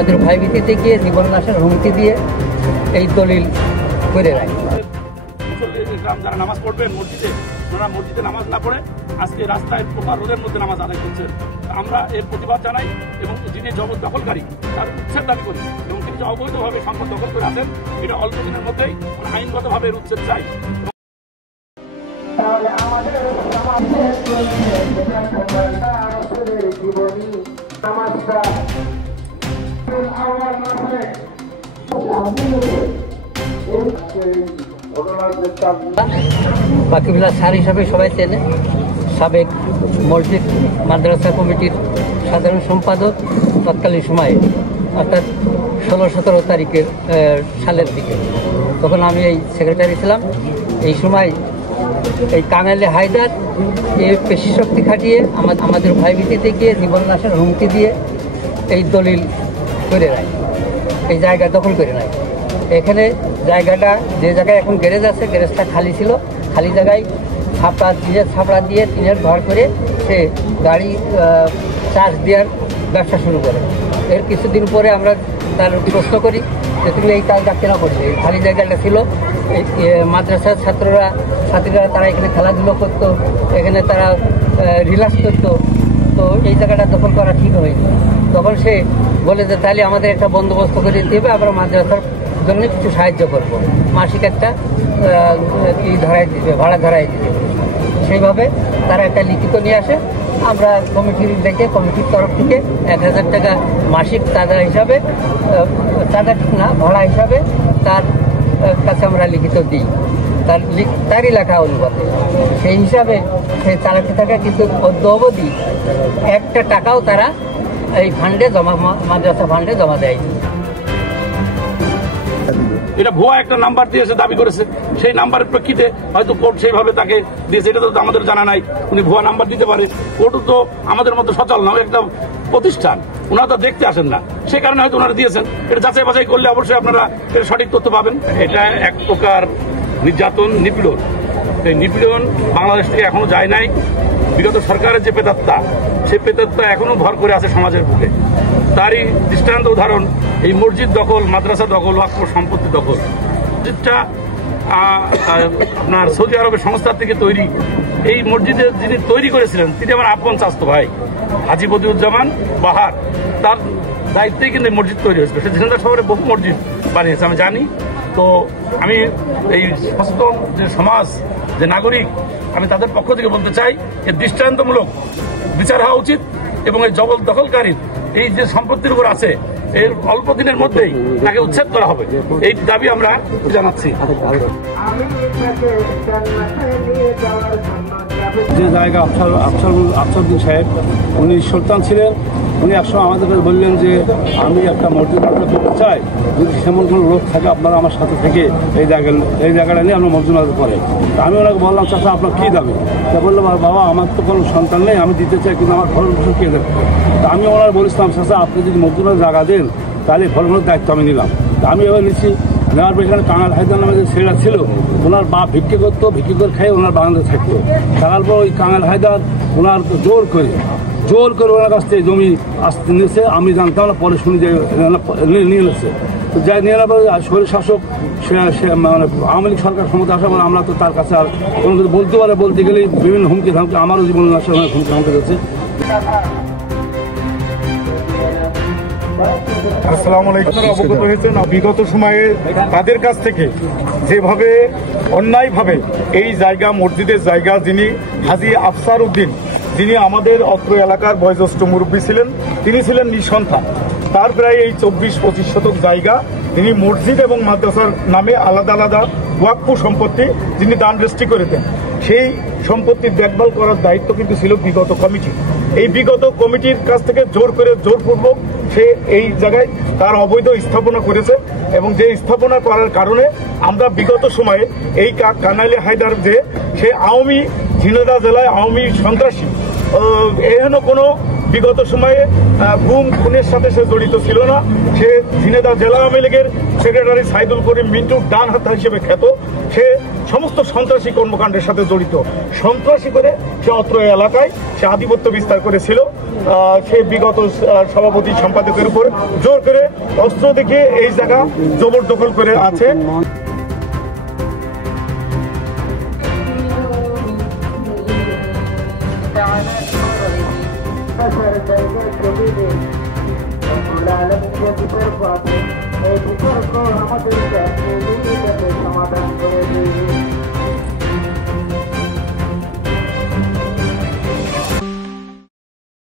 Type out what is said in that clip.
আমাদের ভয়ভীতিতে গিয়ে জীবন নাশের হুমকি দিয়ে এই দলিল করে রাখে। যারা নামাজ পড়বেন মসজিদে নামাজ না পড়ে আজকে রাস্তায় প্রকার রোদের মধ্যে নামাজ আদায় করছেন। আমরা এর প্রতিবাদ জানাই এবং যিনি জবরদখলকারী তার উচ্ছেদ দাবি করি এবং তিনি যে অবৈধভাবে সম্পদ দখল করে আছেন এটা অল্প দিনের মধ্যেই আইনগতভাবে এর উচ্ছেদ চাই। বাকিবুল্লাহ স্যার হিসাবে সবাই চেনে, সাবেক মসজিদ মাদ্রাসা কমিটির সাধারণ সম্পাদক তৎকালীন সময়ে, অর্থাৎ 16-17 তারিখের সালের দিকে, তখন আমি এই সেক্রেটারি ছিলাম। এই সময় এই কাঙালি হায়দার এর পেশি শক্তি খাটিয়ে আমাদের ভয়ভীতিতে গিয়ে জীবন নাশের হুমকি দিয়ে এই দলিল করে নেয়, এই জায়গা দখল করে নেয়। এখানে জায়গাটা যে জায়গায় এখন গ্যারেজ আছে, গ্যারেজটা খালি ছিল, খালি জায়গায় ছাপড়া দিয়ে টিনের ঘর করে সে গাড়ি চার্জ দেওয়ার ব্যবসা শুরু করে। এর কিছুদিন পরে আমরা তার প্রশ্ন করি যে তুমি এই কাজটা কেন করছো? এই খালি জায়গাটা ছিল, মাদ্রাসার ছাত্রীরা তারা এখানে খেলাধুলো করতো, এখানে তারা রিল্যাক্স করতো, তো এই জায়গাটা দখল করা ঠিক হয়নি। তখন সে বলে যে তাহলে আমাদের একটা বন্দোবস্ত করে দেবে, আমরা মাদ্রাসার জন্য কিছু সাহায্য করবো, মাসিক একটা ভাড়া ধরাই দিবে। সেইভাবে তারা একটা লিখিত নিয়ে আসে, আমরা কমিটির তরফ থেকে 1000 টাকা মাসিক চাঁদা হিসাবে, চাঁদা ঠিক না ভাড়া হিসাবে তার কাছে আমরা লিখিত দিই, তারই লেখা অনুপাতে। সেই হিসাবে সে চালাতে থাকে, কিন্তু অদ্য অবধি একটা টাকাও তারা এই ফান্ডে মাদ্রাসা ফান্ডে জমা দেয়নি। এটা ভুয়া একটা নাম্বার দিয়েছে, দাবি করেছে, সেই নাম্বারের প্রেক্ষিতে হয়তো কোর্ট সেইভাবে তাকে দিয়েছে, এটা তো আমাদের জানা নাই। উনি ভুয়া নাম্বার দিতে পারে, কোর্টও তো আমাদের মতো সচল না, একটা প্রতিষ্ঠান, ওনারা তো দেখতে আসেন না, সে কারণে হয়তো ওনারা দিয়েছেন। এটা যাচাই বাছাই করলে অবশ্যই আপনারা এটা সঠিক তথ্য পাবেন। এটা এক প্রকার নির্যাতন, নিপীড়ন। এই নিপীড়ন বাংলাদেশ থেকে এখনো যায় নাই। বিগত সরকারের যে প্রেতাত্মা, সেই প্রেতাত্মা এখনো ভর করে আছে সমাজের বুকে। তারই দৃষ্টান্ত উদাহরণ এই মসজিদ দখল, মাদ্রাসা দখল, ওয়াকফ সম্পত্তি দখল। মসজিদটা আপনার সৌদি আরবের সংস্থা থেকে তৈরি। এই মসজিদে যিনি তৈরি করেছিলেন তিনি আমার আপন চাচতো ভাই হাজী বদিউজ্জামান বাহার, তার দায়িত্বেই কিন্তু মসজিদ তৈরি হয়েছিল। সে ঝিনাইদহ শহরে বহু মসজিদ বানিয়েছে আমি জানি। তো আমি এই সচেতন যে সমাজ, যে নাগরিক, আমি তাদের পক্ষ থেকে বলতে চাই এর দৃষ্টান্তমূলক বিচার হওয়া উচিত এবং এই জবরদখলকারীর এই যে সম্পত্তির উপর আছে এর অল্প দিনের মধ্যেই তাকে উচ্ছেদ করা হবে, এই দাবি আমরা জানাচ্ছি। যে জায়গা আফসারউদ্দিন সাহেব, উনি সুলতান ছিলেন। উনি একসময় আমাদেরকে বললেন যে আমি একটা মসজিদ করতে চাই, যদি সেমন কোনো লোক থাকে আপনারা আমার সাথে থেকে এই জায়গাটা নিয়ে আমরা মসজিদ করে। আমি ওনাকে বললাম চাচা আপনার কী দাবি? তা বললো বাবা আমার তো কোনো সন্তান নেই, আমি দিতে চাই, কিন্তু আমার ভরণ পোষণ কে দেবে? তা আমি ওনার বলেছিলাম চাচা আপনি যদি মসজিদের জায়গা দেন তাহলে ভরণের দায়িত্ব আমি নিলাম। তা আমি এবার নিচ্ছি, নেওয়ার পর এখানে কাঙাল হায়দার নামে যে ছেলেরা ছিল, ওনার বাপ ভিক্ষে করতো, ভিক্ষে করে খেয়ে ওনার বাগানে থাকতো। থাকার পর ওই কাঙাল হায়দার ওনার জোর করে ওনার কাছ থেকে জমি আসতে নিয়েছে। আমি জানতাম না, পরে শুনি যে নিয়ে নিয়েছে। তো যাই নিয়ে নেওয়ার পরে শরীর শাসক মানে আওয়ামী লীগ সরকার ক্ষমতা আসা মানে আমরা তো তার কাছে আর কোনো কিছু বলতে গেলেই বিভিন্ন হুমকি ধামকি, আমারও জীবন নাশের অনেক হুমকি ধামকি যাচ্ছে। আসসালামু আলাইকুম। অবগত হয়েছেন বিগত সময়ে তাদের কাছ থেকে যেভাবে অন্যায়ভাবে এই জায়গা, মসজিদের জায়গা, যিনি হাজী আফসারউদ্দিন, যিনি আমাদের অত্র এলাকার বয়োজ্যেষ্ঠ মুরব্বী ছিলেন, তিনি ছিলেন নিঃসন্তান। তার প্রায় এই 24-25 শতক জায়গা তিনি মসজিদ এবং মাদ্রাসার নামে আলাদা আলাদা ওয়াকফ সম্পত্তি যিনি দান রেজিস্ট্রি করে দেন, সেই সম্পত্তির দেখভাল করার দায়িত্ব কিন্তু ছিল বিগত কমিটি। এই বিগত কমিটির কাছ থেকে জোরপূর্বক সে এই জায়গায় তার অবৈধ স্থাপনা করেছে এবং যে স্থাপনা করার কারণে আমরা বিগত সময়ে এই কাঙালি হায়দার যে সে ঝিনাইদহ জেলায় আওয়ামী সন্ত্রাসী, এহেন কোনো বিগত সময়ে গুম খুনের সাথে সে জড়িত ছিল না। সে ঝিনাইদহ জেলা আওয়ামী লীগের সেক্রেটারি সাইদুল করিম মিন্টুর ডান হাত হিসেবে খ্যাত। সে সমস্ত সন্ত্রাসী কর্মকাণ্ডের সাথে জড়িত, সন্ত্রাসী করে সে অত্র এলাকায় সে আধিপত্য বিস্তার করেছিল। সে বিগত সভাপতি সম্পাদকের উপর জোর করে অস্ত্র দেখিয়ে এই জায়গা জবরদখল করে আছে। আমাদের